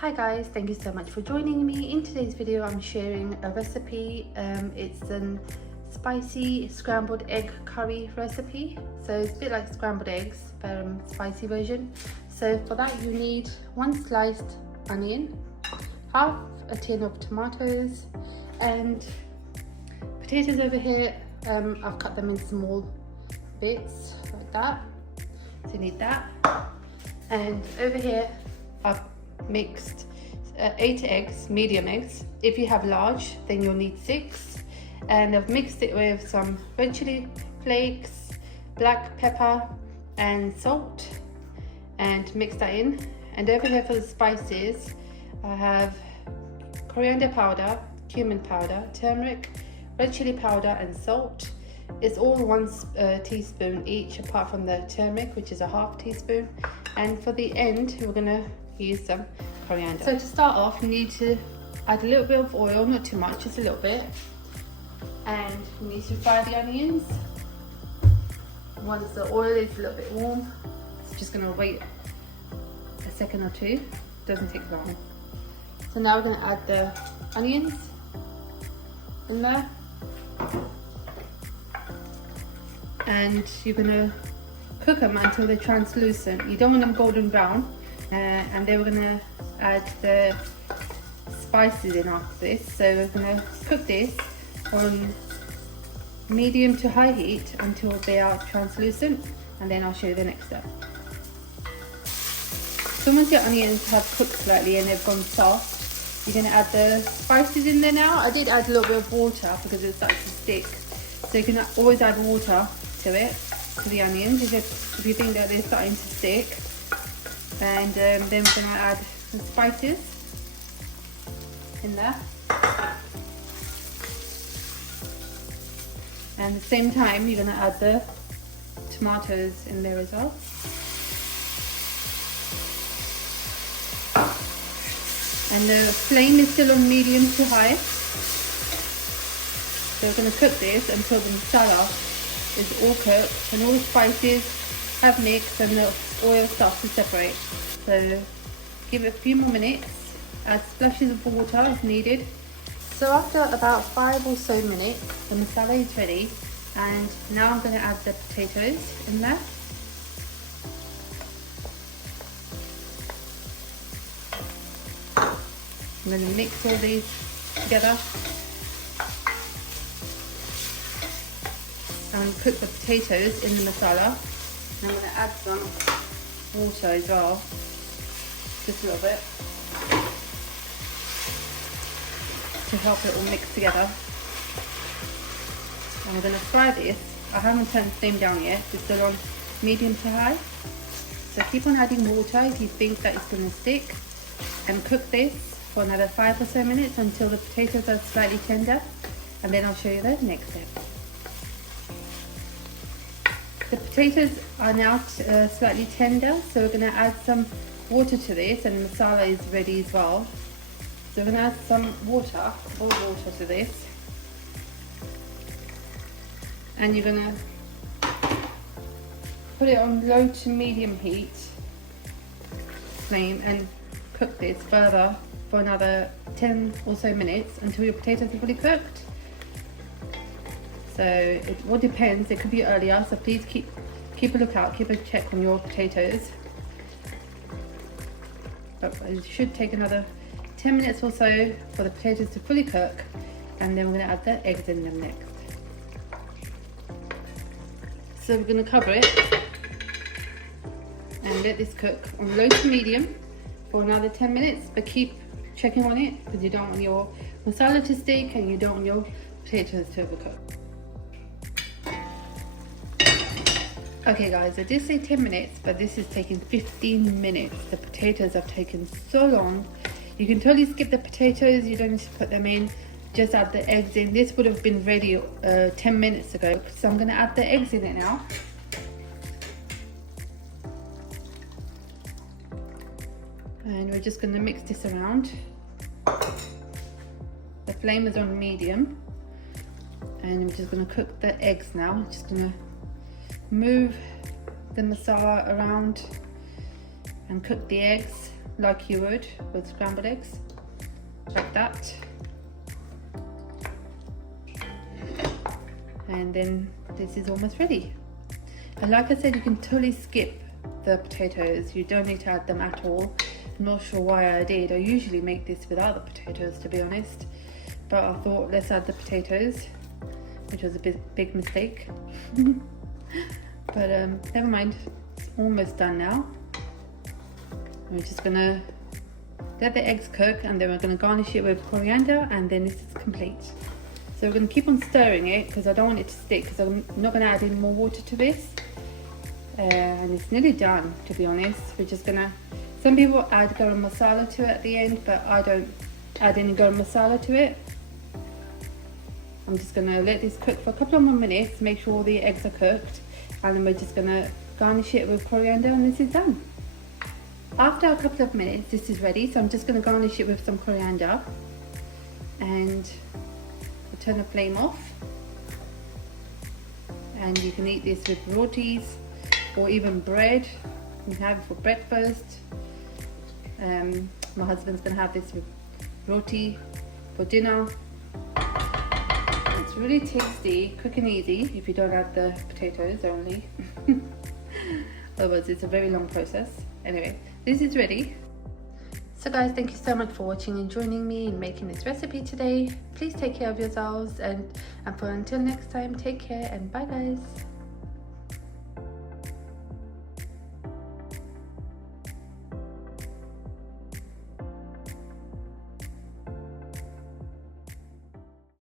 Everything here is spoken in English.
Hi guys, thank you so much for joining me. In today's video I'm sharing a recipe. It's a spicy scrambled egg curry recipe. So it's a bit like scrambled eggs, but spicy version. So for that you need 1 sliced onion, half a tin of tomatoes, and potatoes over here. I've cut them in small bits like that. So you need that. And over here I've mixed 8 eggs, medium eggs. If you have large, then you'll need 6. And I've mixed it with some red chili flakes, black pepper and salt, and mixed that in. And over here for the spices, I have coriander powder, cumin powder, turmeric, red chili powder and salt. It's all 1 teaspoon each, apart from the turmeric, which is a ½ teaspoon. And for the end, we're gonna use some coriander. So to start off, you need to add a little bit of oil, not too much, just a little bit. And you need to fry the onions. Once the oil is a little bit warm, it's just gonna wait a second or two. Doesn't take long. So now we're gonna add the onions in there. And you're gonna cook them until they're translucent. You don't want them golden brown. And then we're gonna add the spices in after this. So we're gonna cook this on medium to high heat until they are translucent, and then I'll show you the next step. So once your onions have cooked slightly and they've gone soft, you're gonna add the spices in there now. I did add a little bit of water because it starts to stick. So you can always add water to it, to the onions, if you think that they're starting to stick. And then we're gonna add the spices in there. And at the same time, you're gonna add the tomatoes in there as well. And the flame is still on medium to high. So we're gonna cook this until the masala is all cooked and all the spices have mixed and the oil starts to separate. So give it a few more minutes, add splashes of water if needed. So after about 5 or so minutes, the masala is ready, and now I'm going to add the potatoes in there. I'm going to mix all these together and cook the potatoes in the masala. I'm going to add some water as well, just a little bit, to help it all mix together. And we're going to fry this. I haven't turned the flame down yet, it's still on medium to high. So keep on adding water if you think that it's going to stick, and cook this for another 5 or so minutes until the potatoes are slightly tender, and then I'll show you the next step. The potatoes are now slightly tender, so we're going to add some water to this, and the masala is ready as well. So we're going to add some water, boiled water to this. And you're going to put it on low to medium heat flame and cook this further for another 10 or so minutes until your potatoes are fully cooked. So it all depends, it could be earlier, so please keep a lookout, keep a check on your potatoes. But it should take another 10 minutes or so for the potatoes to fully cook, and then we're going to add the eggs in them next. So we're going to cover it and let this cook on low to medium for another 10 minutes, but keep checking on it because you don't want your masala to stick and you don't want your potatoes to overcook. Okay guys, I did say 10 minutes, but this is taking 15 minutes. The potatoes have taken so long. You can totally skip the potatoes, you don't need to put them in. Just add the eggs in. This would have been ready 10 minutes ago. So I'm gonna add the eggs in it now. And we're just gonna mix this around. The flame is on medium. And I'm just gonna cook the eggs now. I'm just gonna move the masala around and cook the eggs like you would with scrambled eggs, like that. And then this is almost ready. And like I said, you can totally skip the potatoes. You don't need to add them at all. I'm not sure why I did. I usually make this without the potatoes, to be honest. But I thought, let's add the potatoes, which was a big mistake. But never mind, it's almost done now. We're just gonna let the eggs cook, and then we're gonna garnish it with coriander, and then this is complete. So we're gonna keep on stirring it because I don't want it to stick, because I'm not gonna add any more water to this. And it's nearly done, to be honest. We're just gonna, some people add garam masala to it at the end, but I don't add any garam masala to it. I'm just gonna let this cook for a couple of more minutes, make sure all the eggs are cooked, and then we're just gonna garnish it with coriander, and this is done. After a couple of minutes, this is ready, so I'm just gonna garnish it with some coriander, and I'll turn the flame off. And you can eat this with rotis or even bread. You can have it for breakfast. My husband's gonna have this with roti for dinner. It's really tasty, quick and easy if you don't add the potatoes only. Otherwise it's a very long process. Anyway, this is ready. So guys, thank you so much for watching and joining me in making this recipe today. Please take care of yourselves, and for until next time, take care and bye guys.